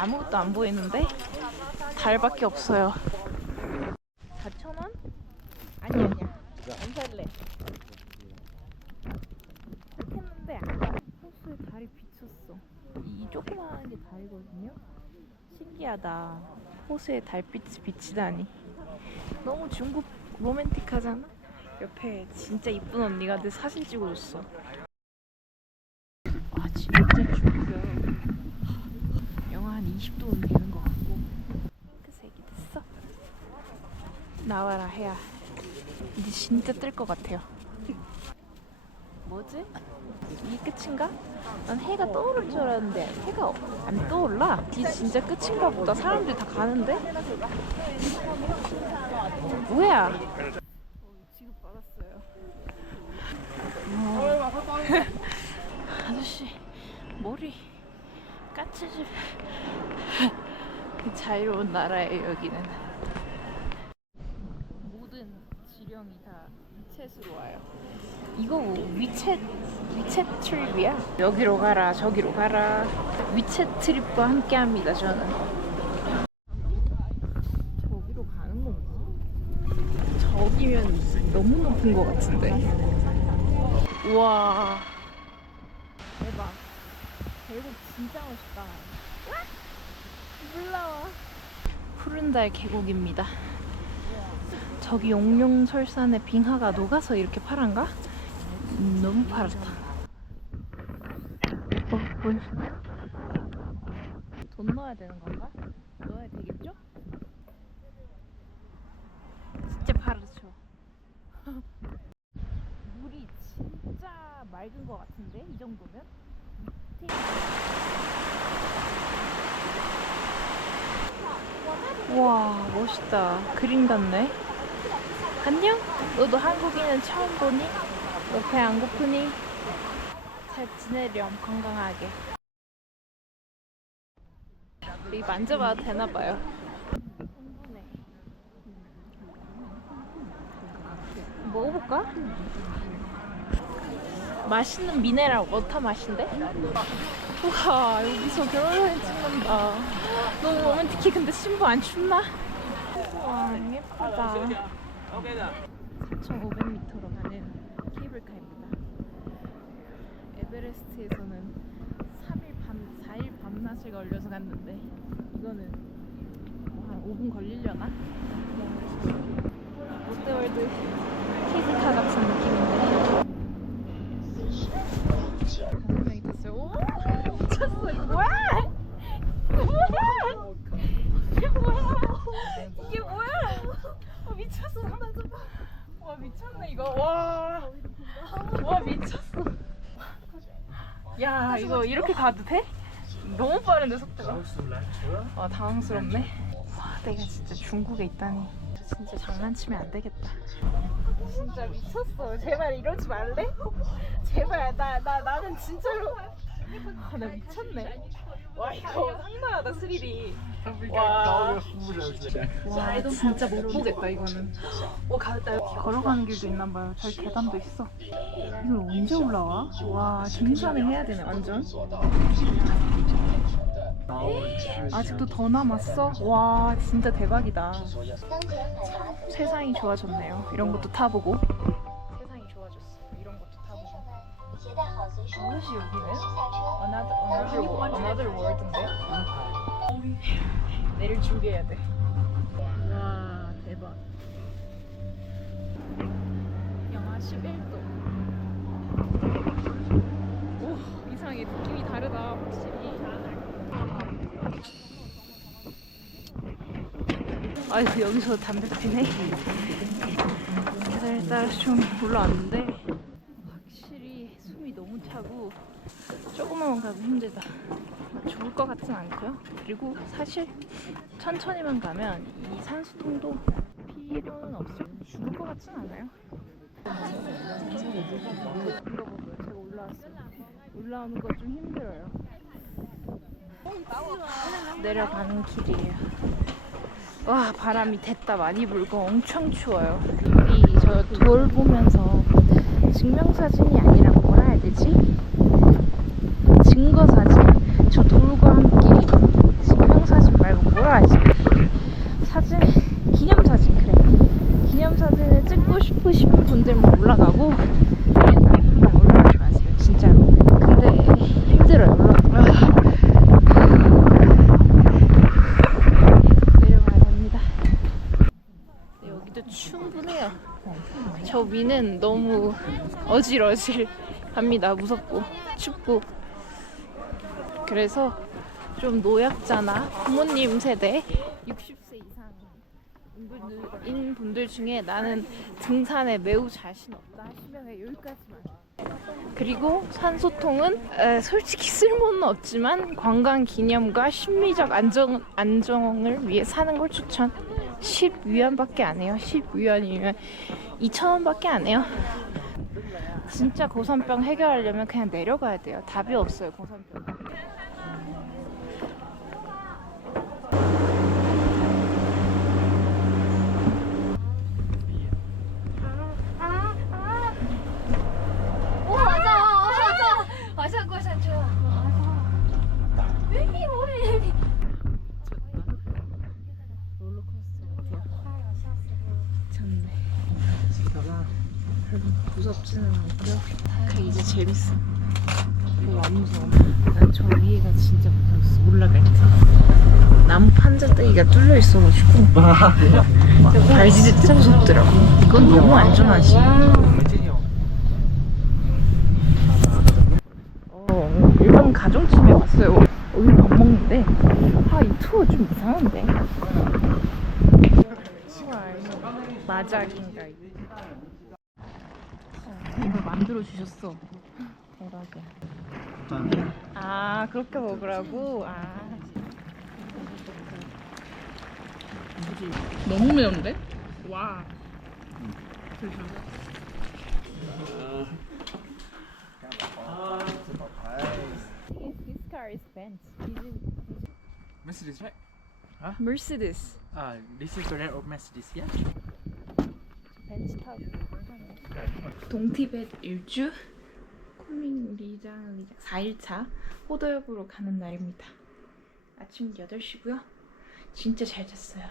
아무것도 안 보이는데 달밖에 없어요. 4,000원? 아니 아니야. 안 살래. 했는데 호수에 달이 비쳤어. 이 조그마한 게 달이거든요. 신기하다. 호수에 달빛이 비치다니. 너무 중국 로맨틱하잖아. 옆에 진짜 이쁜 언니가 내 사진 찍어줬어. 아 진짜 20도는 되는 것 같고 핑크색이 됐어. 나와라 해야. 이제 진짜 뜰 것 같아요. 뭐지? 이게 끝인가? 난 해가 떠오를 줄 알았는데 해가 안 떠올라. 이게 진짜 끝인가 보다. 사람들이 다 가는데? 뭐야? 지급받았어요. 아저씨 머리 까치집 그 자유로운 나라예요 여기는 모든 지령이 다 위챗으로 와요. 이거 뭐 위챗 위챗 트립이야? 여기로 가라 저기로 가라. 위챗 트립과 함께 합니다 저는. 저기로 가는 건가? 저기면 너무 높은 것 같은데. 우와. 대박. 계곡 진짜 멋있다 물나와 푸른 달 계곡입니다 저기 용룡 설산의 빙하가 녹아서 이렇게 파란가? 음, 너무 파랗다 어, 뭘. 돈 넣어야 되는 건가? 넣어야 되겠죠? 진짜 파랗죠 물이 진짜 맑은 것 같은데 이 정도면? 와 멋있다 그림 같네 안녕 너도 한국인은 처음 보니? 너 배 안 고프니? 잘 지내렴 건강하게 여기 만져봐도 되나봐요 먹어볼까? 맛있는 미네랄 워터 맛인데? 우와 여기서 결혼사진 찍는다 너무 로맨틱해 근데 신부 안 춥나? 와 예쁘다 4,500m로 가는 케이블카입니다 에베레스트에서는 3일 밤, 4일 밤낮을 걸려서 갔는데 이거는 뭐한 5분 걸리려나? 롯데월드 케이블카 같은 느낌인데 다섯 명이 탔어요. 오! 미쳤어. 이거 뭐야? 이거 뭐야? 이게 뭐야? 이게 뭐야? 어, 미쳤어. 와 미쳤네 이거. 와. 와 미쳤어. 야 이거 이렇게 가도 돼? 너무 빠른데 속도가. 와 당황스럽네. 와 내가 진짜 중국에 있다니. 진짜 장난치면 안 되겠다. 진짜 미쳤어. 제발 이러지 말래? 제발 나 나 나 는 진짜로 아, 나 미쳤네. 와 이거 상당하다 스릴이. 와. 와 진짜 못 보겠다 이거는. 어 가다 걸어가는 길도 있나 봐요. 저기 계단도 있어. 이걸 언제 올라와? 와 등산을 해야 되네 완전. 아직도 더 남았어? 와 진짜 대박이다. 세상이 좋아졌네요. 이런 것도 타보고. 무엇이 여기네? Another, another, another world인데요? 내릴 준비해야 돼. 와 대박. 영하 11도. 오 이상해 느낌이 다르다 확실히. 아이고 여기서 담배 피네. 따라서 좀 올라왔는데 확실히 숨이 너무 차고 조금만 가도 힘들다. 죽을 것 같진 않고요. 그리고 사실 천천히만 가면 이 산소통도 필요는 없어요. 죽을 것 같진 않아요. 제가 올라왔어요. 올라오는 거 좀 힘들어요. 내려가는 길이에요. 와 바람이 됐다 많이 불고 엄청 추워요. 이 저 돌 보면서 증명사진이 아니라 뭐라 해야 되지? 증거사진. 저 돌과 함께 이거 뭐야 지금 사진 기념사진 그래. 기념사진을 찍고 싶으신 분들만 올라가고 한번 올라가지 마세요 진짜로. 근데 힘들어요. 올라가 내려가야 합니다. 네, 여기도 충분해요. 저 위는 너무 어질어질 합니다. 무섭고 춥고. 그래서 좀 노약자나 부모님 세대 60세 이상 인 분들 중에 나는 등산에 매우 자신 없다 하시면 그냥 여기까지만. 그리고 산소통은 에, 솔직히 쓸모는 없지만 관광 기념과 심리적 안정, 안정을 위해 사는 걸 추천. 10위안밖에 안 해요. 10위안이면 2,000원밖에 안 해요. 진짜 고산병 해결하려면 그냥 내려가야 돼요. 답이 없어요, 고산병. 오 맞아 맞아 맞아 맞아 좋아 왜이 뭐해 좋네. 무섭지는 않고요. 그 이제 재밌어. 별로 안 무서워. 난 저 위에가 진짜 무서웠어. 올라갈 때. 나무 판자떼기가 뚫려 있어가지고 발이 진짜 무섭더라고. 이건 너무 안전하지. 어, 일본 가정집에 왔어요. 여기 밥 먹는데 아 이 투어 좀 이상한데. 마작인가 이게. 어, 이걸 만들어 주셨어. 대박이야. 아 그렇게 먹으라고. 아. 너무 매운데? 와. This car is Benz. Mercedes, right? Mercedes. Uh, this is the red of Mercedes, yeah? 벤츠 타고 동티벳 일주 kunming 리장 리장 4일차 호더역으로 가는 날입니다. 아침 8시고요. 진짜 잘 잤어요.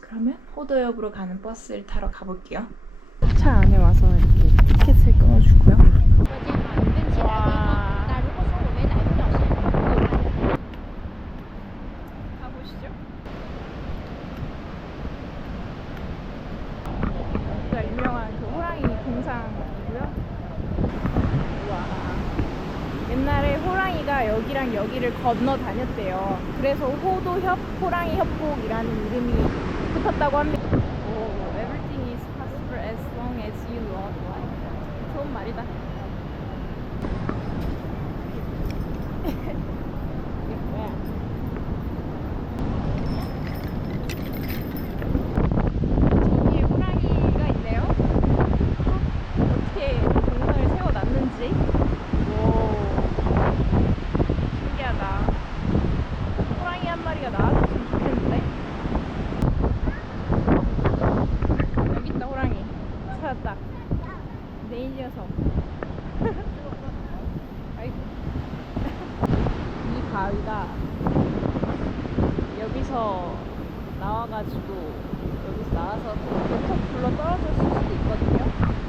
그러면 호더역으로 가는 버스를 타러 가볼게요. 차 안에 와서 이렇게 여기를 건너 다녔대요. 그래서 호도협 호랑이 협곡이라는 이름이 붙었다고 합니다. 오, everything is possible as long as you life. 좋은 말이다. 이게 뭐야? 저기에 호랑이가 있네요. 어떻게 동선을 세워놨는지. 오, 신기하다. 호랑이 한 마리가 나와줬으면 좋겠는데. 여기 있다 호랑이. 찾았다. 내 녀석. 아이고. 이 바위가 여기서 나와가지고 여기서 나와서 톡 불러 떨어졌을 수도 있거든요.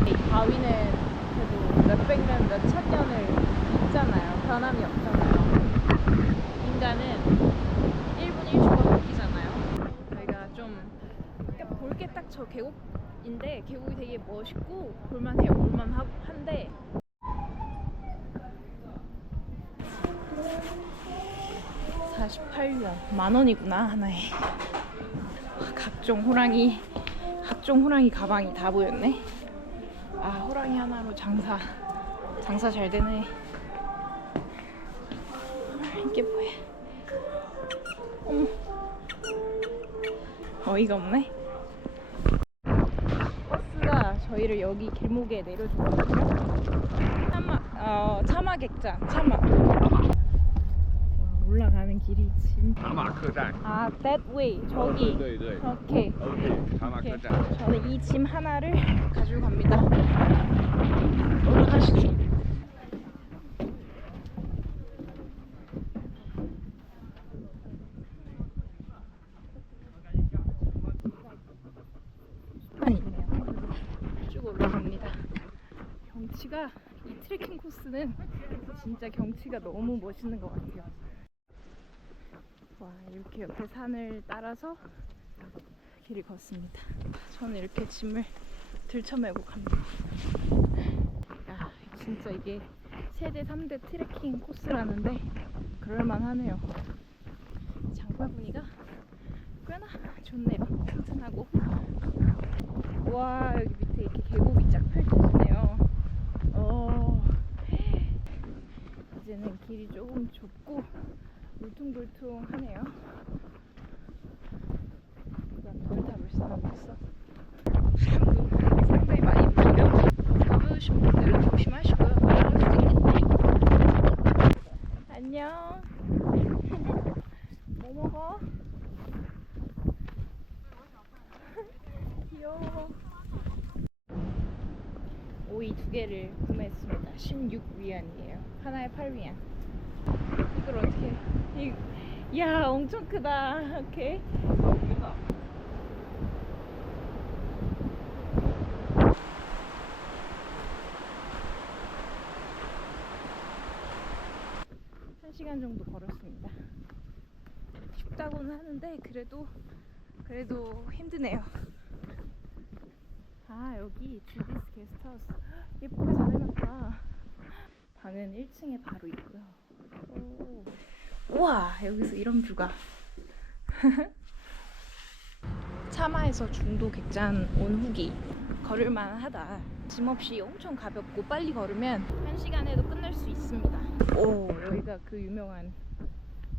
이 바위는 그래도 몇백 년, 몇천 년을 있잖아요. 변함이 없잖아요. 인간은 1분 1초가 바뀌잖아요. 저희가 좀 볼 게 딱 저 계곡인데 계곡이 되게 멋있고 볼만해요. 볼만한데. 사 48년 만 원이구나 하나에. 와, 각종 호랑이 각종 호랑이 가방이 다 보였네. 아 호랑이 하나로 장사 장사 잘 되네. 이게 뭐야? 어머. 어이가 없네 저희를 여기 길목에 내려주거든요 차마 어 차마객장 차마 와, 올라가는 길이 진짜 茶马客栈。 아 that way 저기 对对 오케이 ，OK，茶马 오케이 客栈。 저는 이 짐 하나를 가지고 갑니다 올라가시죠 쭉 올라갑니다 경치가 이 트레킹 코스는 진짜 경치가 너무 멋있는 것 같아요 와 이렇게 옆에 산을 따라서 길을 걷습니다. 저는 이렇게 짐을 들쳐매고 갑니다. 야, 진짜 이게 세대 3대 트레킹 코스라는데 그럴만하네요. 장바구니가 꽤나 좋네요. 튼튼하고. 와, 여기 밑에 계곡이 쫙 펼쳐지네요. 어, 이제는 길이 조금 좁고 울퉁불퉁하네요. 누가 돌탑을 쌓아놨어. 사람도 상당히 많이 움직여. 가보신 분들은 조심하시고요. 안녕. 뭐 먹어? 귀여워. 오이 두 개를 구매했습니다. 16위안이에요. 하나에 8위안. 이걸 어떻게? 이, 야, 엄청 크다. 오케이. 한 시간 정도 걸었습니다. 춥다고는 하는데 그래도 그래도 힘드네요. 아 여기 주디스 게스트하우스 예쁘게 잘 해놨다. 방은 1층에 바로 있고요. 오. 우와 여기서 이런 뷰가. 차마에서 중도 객잔 온 후기 걸을만 하다. 짐 없이 엄청 가볍고 빨리 걸으면 한 시간에도 끝날 수 있습니다. 오 여기가 그 유명한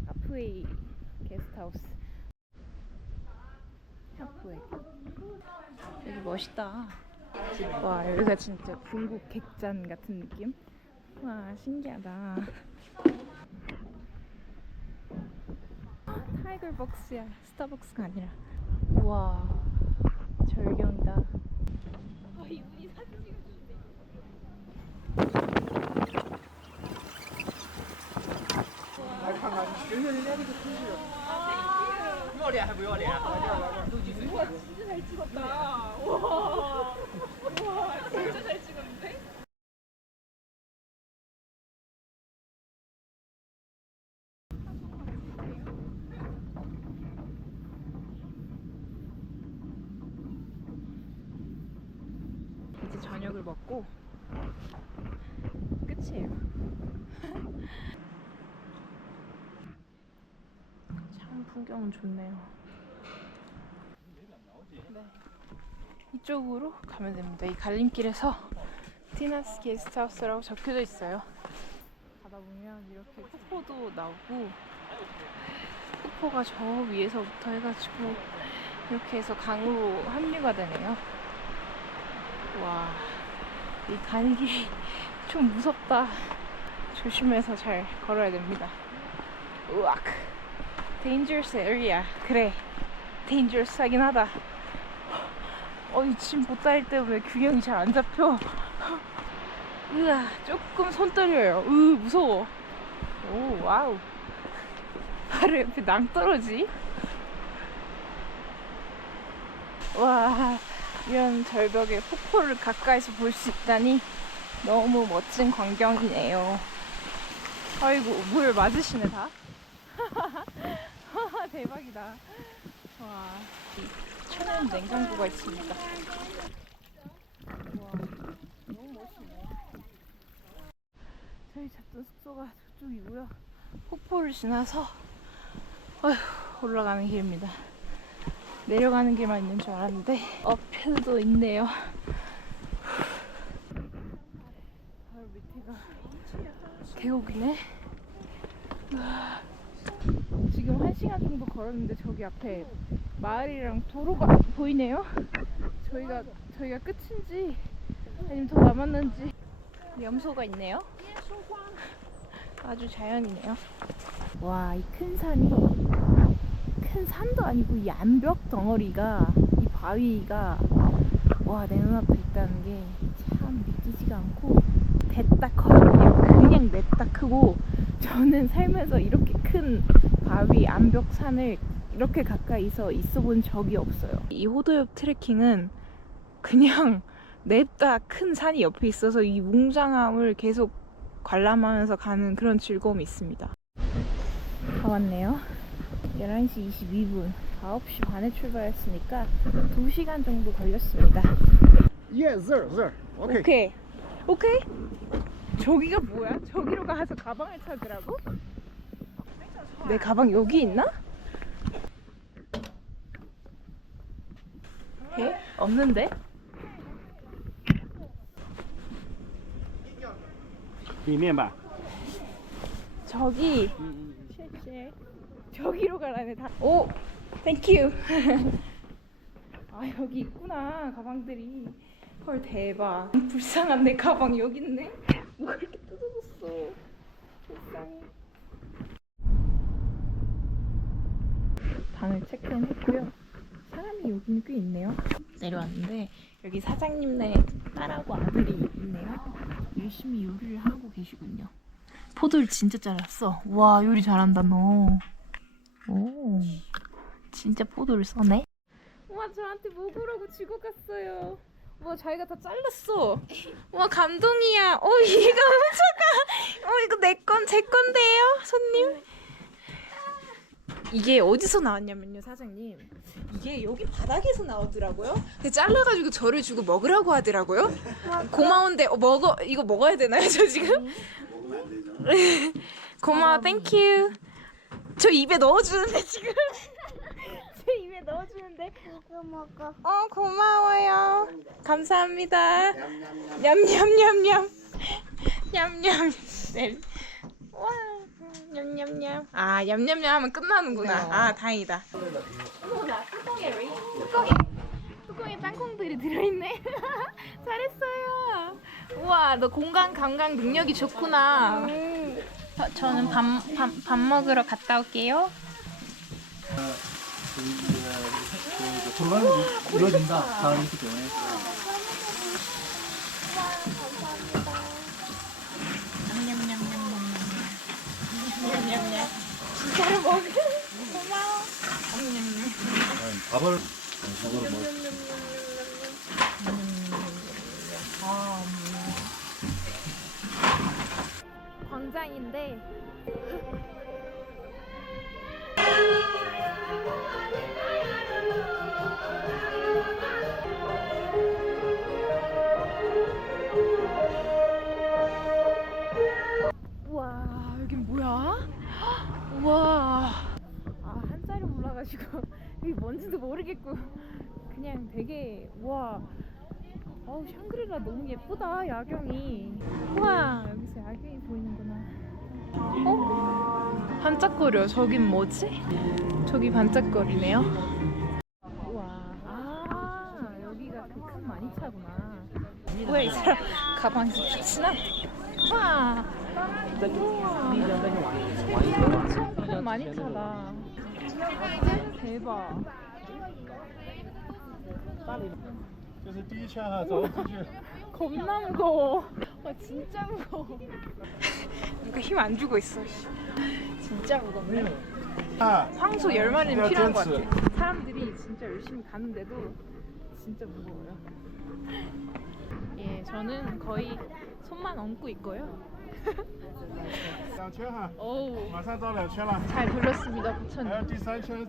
하프웨이 게스트하우스. 하프웨이. 여기 멋있다. 와 여기가 진짜 중국 객잔 같은 느낌? 와 신기하다. 타이거 박스야 스타벅스가 아니라. 와 절경이다. 아 이분이 사진 찍어주 신대. 우와 진짜 잘 찍었다. 와. 와 진짜 잘 찍었는데? 이제 저녁을 먹고 끝이에요. 참 풍경은 좋네요. 네. 이쪽으로 가면 됩니다. 이 갈림길에서 티나스 게스트하우스라고 적혀져 있어요. 가다 보면 이렇게 폭포도 나오고 폭포가 저 위에서부터 해가지고 이렇게 해서 강으로 합류가 되네요. 와, 이 가는 좀 무섭다. 조심해서 잘 걸어야 됩니다. 우악. Dangerous area. 그래. dangerous 하긴 하다. 어이 짐 못다닐 때문에 균형이 잘 안 잡혀. 으아, 조금 손 떨려요. 으, 무서워. 오, 와우. 바로 옆에 낭떠러지. 와, 이런 절벽에 폭포를 가까이서 볼 수 있다니 너무 멋진 광경이네요. 아이고, 물 맞으시네, 다. 대박이다. 와, 천연 냉장고가 있습니다. 와, 너무 멋지네. 저희 잡던 숙소가 저쪽이고요. 폭포를 지나서 어휴, 올라가는 길입니다. 내려가는 길만 있는 줄 알았는데 어필도 있네요. 바로 밑에가 계곡이네. 지금 한 시간 정도 걸었는데 저기 앞에 마을이랑 도로가 보이네요. 저희가 저희가 끝인지 아니면 더 남았는지 염소가 있네요. 아주 자연이네요. 와, 이 큰 산이 큰 산도 아니고 이 암벽 덩어리가 이 바위가 와 내 눈앞에 있다는 게 참 믿기지가 않고 됐다 커요. 그냥 냈다 크고 저는 살면서 이렇게 큰 바위 암벽 산을 이렇게 가까이서 있어 본 적이 없어요. 이 호도엽 트레킹은 그냥 냅다 큰 산이 옆에 있어서 이 웅장함을 계속 관람하면서 가는 그런 즐거움이 있습니다. 다 왔네요. 11시 22분. 9시 반에 출발했으니까 2시간 정도 걸렸습니다. Yes, there, there. Okay. 오케이. 오케이. 저기가 뭐야? 저기로 가서 가방을 찾으라고? 내 가방 여기 있나? 에? 없는데? 이면봐 저기 저기로 가라네 다. 오! 땡큐 아 여기 있구나 가방들이 헐 대박 불쌍한 내 가방 여기 있네 뭐가 이렇게 뜯어졌어 불쌍해 방을 체크인 했고요. 사람이 여기는 꽤 있네요. 내려왔는데 여기 사장님네 딸하고 아들이 있네요. 열심히 요리를 하고 계시군요. 포도를 진짜 잘랐어. 와 요리 잘한다 너. 오 진짜 포도를 써네. 와 저한테 먹으라고 주고 갔어요. 와 자기가 다 잘랐어. 와 감동이야. 어 이거 훔쳐가. 어 이거 내 건 제 건데요 손님. 이게 어디서 나왔냐면요 사장님. 이게 여기 바닥에서 나오더라고요. 근데 잘라가지고 저를 주고 먹으라고 하더라고요. 고마운데 어, 먹어 이거 먹어야 되나요 저 지금? 고마워 땡큐. 저 입에 넣어주는데 지금. 제 입에 넣어주는데. 먹어. 어 고마워요. 감사합니다. 냠냠냠냠. 냠냠. 네. 와. 냠냠냠. 아 냠냠냠 하면 끝나는구나. 아 다행이다. 어머나 뚜껑에 왜? 뚜껑에 뚜껑에 땅콩들이 들어있네. 잘했어요. 우와 너 공간 감각 능력이 좋구나. 저, 저는 밥, 밥, 밥 먹으러 갔다 올게요. 돌아가는 이루어진다. 다음 있기 때문에. 진짜로 먹어. 고마워. 밥을 광장인데 뭔지도 모르겠고 그냥 되게 우와 어우 샹그리라 너무 예쁘다 야경이. 우와 여기서 야경이 보이는구나. 어? 반짝거려. 저긴 뭐지? 저기 반짝거리네요. 우와 아 여기가 그 큰 마니차구나. 뭐야 이 사람 가방이 빛이 나? 우와 큰 마니차다. 대박 这是第一圈哈，走出去。 겁나 무거워. 와 진짜 무거워. 누가 힘 안 주고 있어. 씨. 진짜 무겁네. 啊， 황소 10마리는 필요한 것 그렇지. 같아. 사람들이 진짜 열심히 가는데도 진짜 무거워요. 예, 저는 거의 손만 얹고 있고요. 两圈哈， 어우, 马上到两圈了， 잘 돌렸습니다, 还有 부처님. 第三圈。